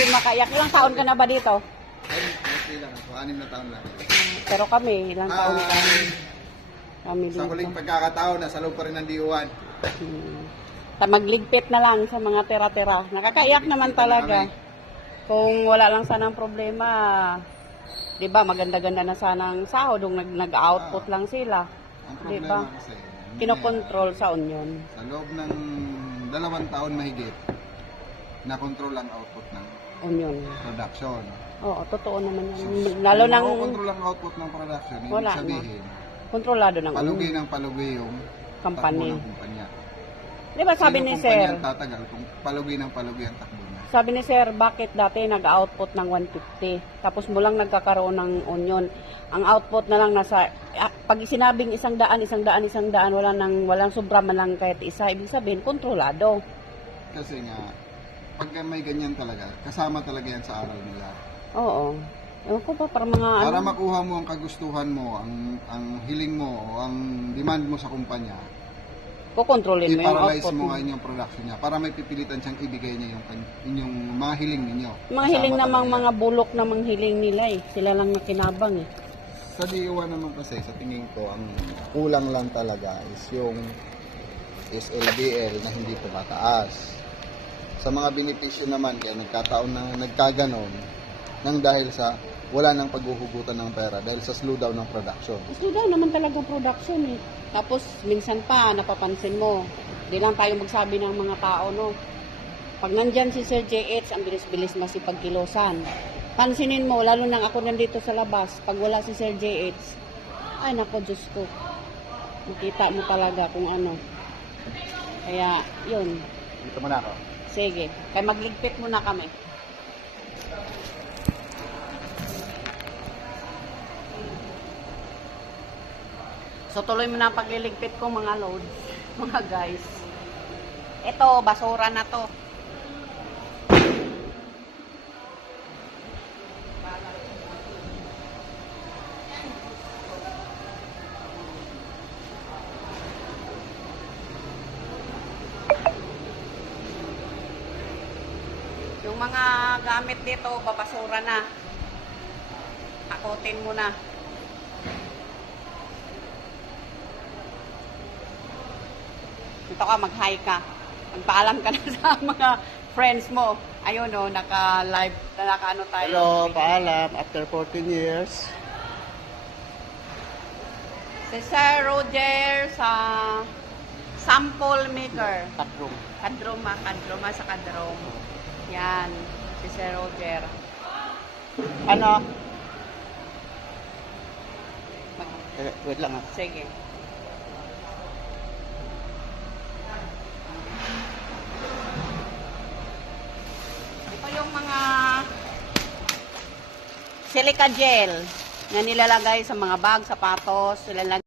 hindi makaiyak. Ilang taon ka na ba dito? Ay, okay lang ako. 6 na taon lang. Pero kami, ilang taon kami. Kami Sa dito. huling pagkakataon, nasa loob pa rin ng D1. Magligpit na lang sa mga tira-tira. Nakakaiyak naman talaga. Kung wala lang sanang problema, di ba, maganda-ganda na sanang sahod, nag-output lang sila. Ang Di problema ba? kasi, Kinokontrol sa union. sa loob ng 2 taon mahigit, na-control ang output ng Union. production. Oo, totoo naman yan. Lalo Kung nang makokontrol ang output ng production, ibig Wala sabihin, kontrolado ng palugi union. ng palugi yung Company. takbo ng kumpanya. Di ba sabi Sino ni kumpanya Sir, ang tatagal kung palugi ng palugi ang takbo niya? sabi ni Sir, bakit dati nag-output ng 150? Tapos mulang nagkakaroon ng union. Ang output na lang nasa, pag sinabing 100, walang sobra man lang kahit isa, ibig sabihin, kontrolado. Kasi nga, pag may ganyan talaga, kasama talaga yan sa aral nila. Oo. Ewan ko pa, para mga Para ano, makuha mo ang kagustuhan mo, ang hiling mo, o ang demand mo sa kumpanya, kukontrolin mo yung i-paralyze output mo mo. nga inyong production niya para may pipilitan siyang ibigay niya yung inyong mga hiling ninyo. Mga hiling Kasama namang talaga. mga bulok namang hiling nila eh. Sila lang nakinabang eh. Sa DIWA naman kasi, sa tingin ko, ang kulang lang talaga is yung SLBL na hindi tumataas. Sa mga benepisyo naman, kaya nagkataon na nagkaganon nang dahil sa wala nang paghuhugutan ng pera dahil sa slowdown ng production. Gusto daw naman talagang production eh. Tapos minsan pa napapansin mo, di lang tayo magsabi ng mga tao no. Pag nandyan si Sir JH, ang bilis-bilis masipagkilosan. Pansinin mo, lalo nang ako nandito sa labas, pag wala si Sir JH, ay nako Diyos ko. Makita mo talaga kung ano. Kaya, yun. Dito muna ako. Sige. Kaya magligpit muna kami. So, tuloy mo na ang pagliligpit ko mga load, mga guys. Ito, basura na to. Yung mga gamit dito, babasura na. Takutin mo na. Dito ka, mag-hi ka. Magpaalam ka na sa mga friends mo. Ayun o, naka-live, naka-ano tayo. Hello, paalam. After 14 years. Si Sir Roger sa sample maker. Tatlong. Kadroma sa kadrom. Yan, si Sir Roger. Ano? Mag- Wait lang ah. Sige. Ito yung mga silica gel na nilalagay sa mga bag, sapatos, nilalagay